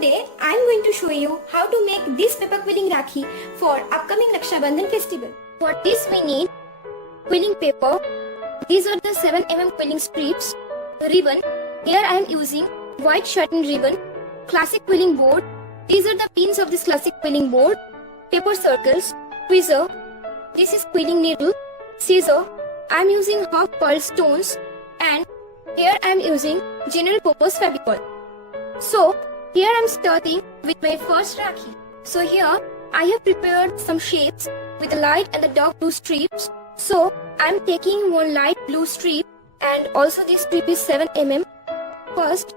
Today I am going to show you how to make this paper quilling Rakhi for upcoming Raksha Bandhan festival. For this we need quilling paper. These are the 7 mm quilling strips, ribbon. Here I am using white satin ribbon, classic quilling board. These are the pins of this classic quilling board, paper circles, tweezer. This is quilling needle, scissor. I am using half pearl stones, and here I am using general purpose Fevicol. So here I am starting with my first Rakhi. So here I have prepared some shapes with the light and the dark blue strips. So I am taking one light blue strip, and also this strip is 7 mm. First,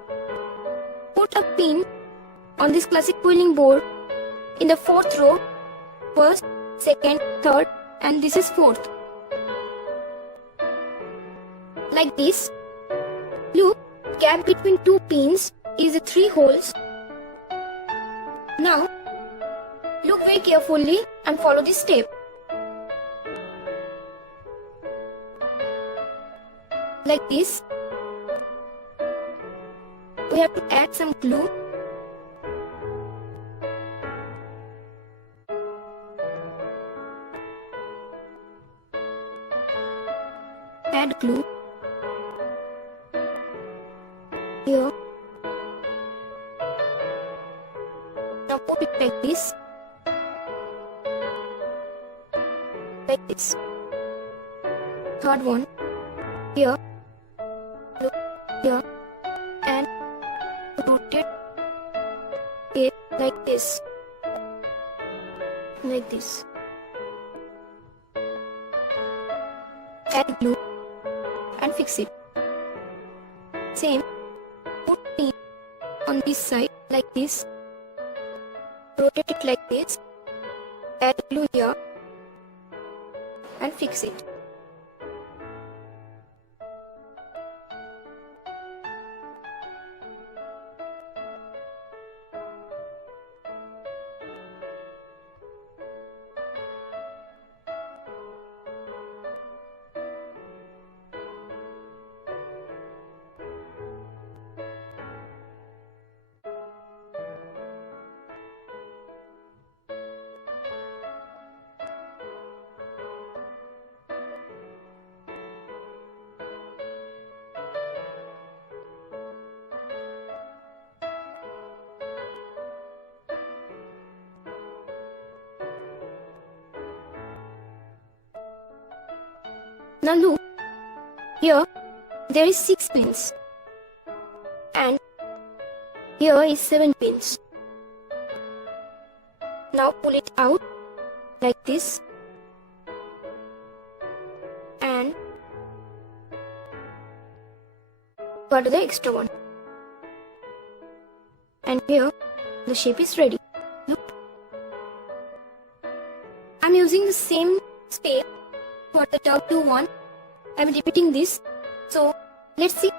put a pin on this classic quilling board in the 4th row. First, second, third, and this is 4th. Like this. Look, gap between two pins is the 3 holes. Now, look very carefully and follow this step. Like this. We have to add some glue. Add glue. Here. Now put it like this. Like this. Third one. Here. Look. Here. And rotate it like this. Like this. Add glue and fix it. Same. Put pin on this side like this. Rotate it like this. Add glue here and fix it. Now look, here there is 6 pins and here is 7 pins. Now pull it out like this and cut the extra one. And here the shape is ready. Look, I am using the same step for the dark blue one. I am repeating this. So let's see.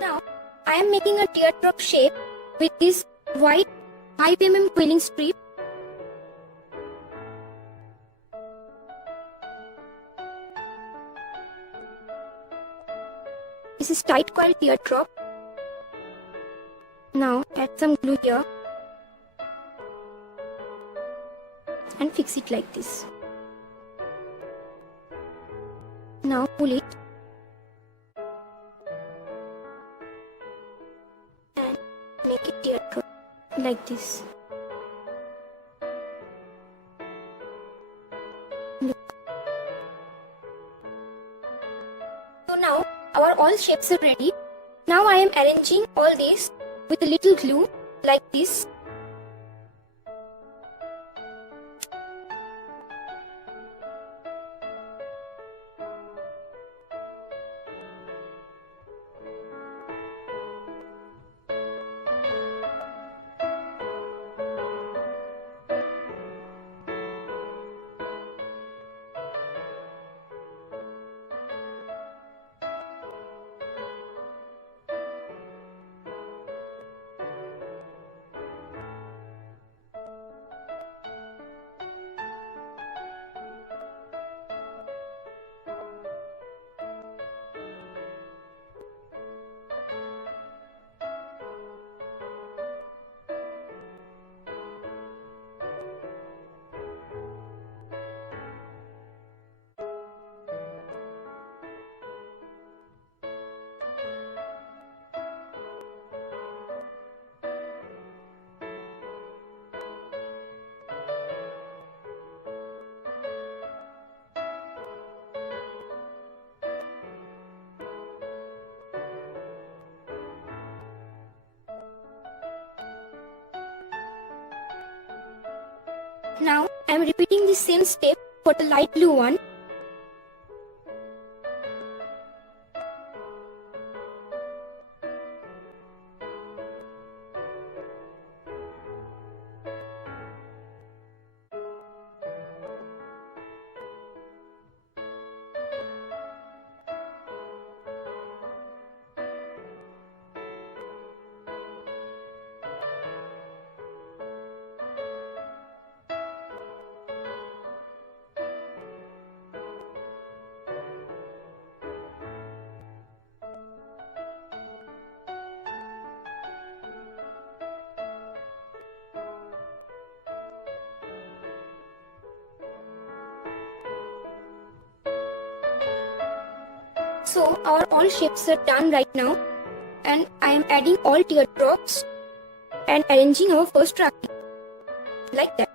Now, I am making a teardrop shape with this white 5 mm quilling strip. This is tight coil teardrop. Now, add some glue here and fix it like this. Now pull it and make it teardrop like this. Look. So now our all shapes are ready. Now I am arranging all these with a little glue like this. Now I am repeating the same step for the light blue one. So our all shapes are done right now, and I am adding all teardrops and arranging our first Rakhi like that.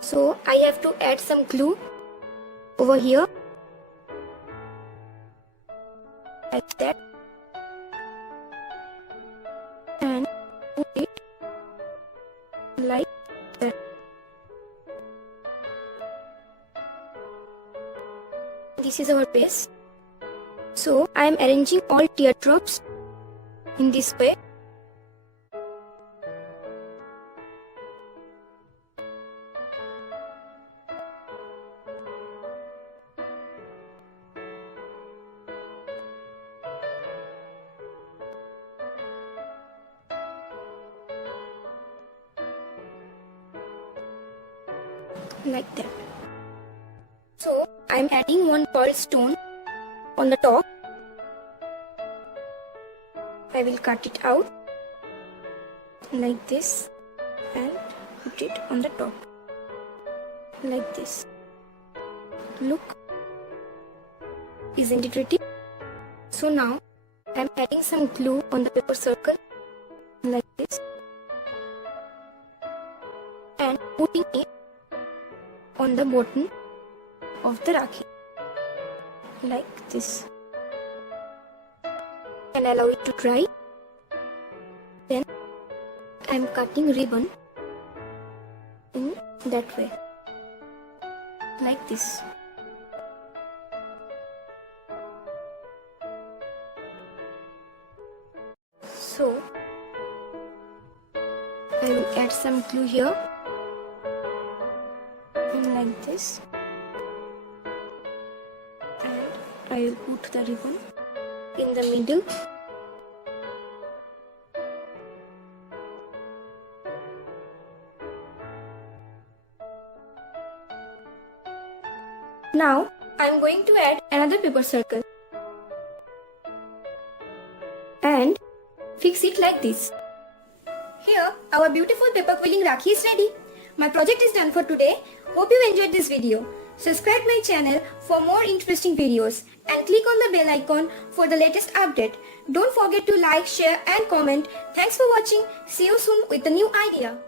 So I have to add some glue over here like that and put it like that. This is our base. So I am arranging all teardrops in this way. Like that. So I am adding one pearl stone on the top. I will cut it out like this and put it on the top like this. Look, isn't it pretty? So now I am adding some glue on the paper circle like this and putting it on the bottom of the Rakhi like this, and allow it to dry. Then I am cutting ribbon in that way like this. So I will add some glue here like this, and I will put the ribbon in the middle. Now I am going to add another paper circle and fix it like this. Here our beautiful paper quilling Rakhi is ready. My project is done for today. Hope you enjoyed this video. Subscribe my channel for more interesting videos and click on the bell icon for the latest update. Don't forget to like, share and comment. Thanks for watching. See you soon with a new idea.